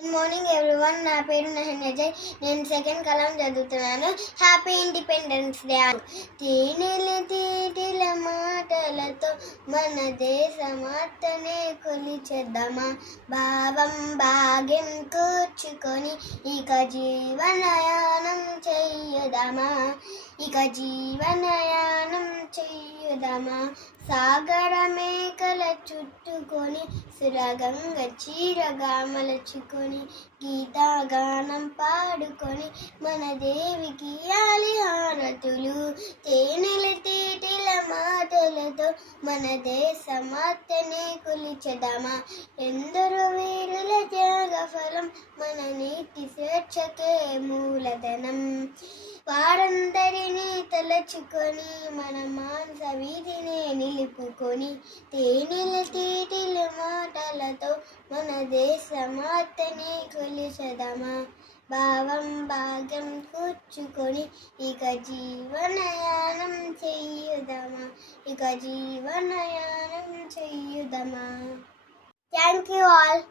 Good morning everyone. నా పేరు నహన్ అజయ్. నేను సెకండ్ కలం చదువుతున్నాను. Happy independence day. తేనెల తీటిల మాటలతో మన దేశమాతనే కొలిచెద్దామా, భావం భాగ్యం కూర్చుకొని ఇక జీవనయానం చెయ్యదమా, సాగర మేకల చుట్టుకొని సురగంగ చీరగా మలచుకొని గీతాగానం పాడుకొని మన దేవికి ఆలి హారతులు. తేనెల తీటిల మాటలతో మన దేశమాతనే కొలిచెదమా, ఎందరో వీరుల త్యాగ ఫలం మన నీతి స్వేచ్ఛకే మూలధనం. వారందరినీ తలచుకొని మన మాంస వీధిని నిలుపుకొని తేనెల తీటిల మాటలతో మన దేశమాతనే కొలిచెదమా, భావం భాగ్యం కూర్చుకొని ఇక జీవనయానం చెయ్యుదమా. Thank you all.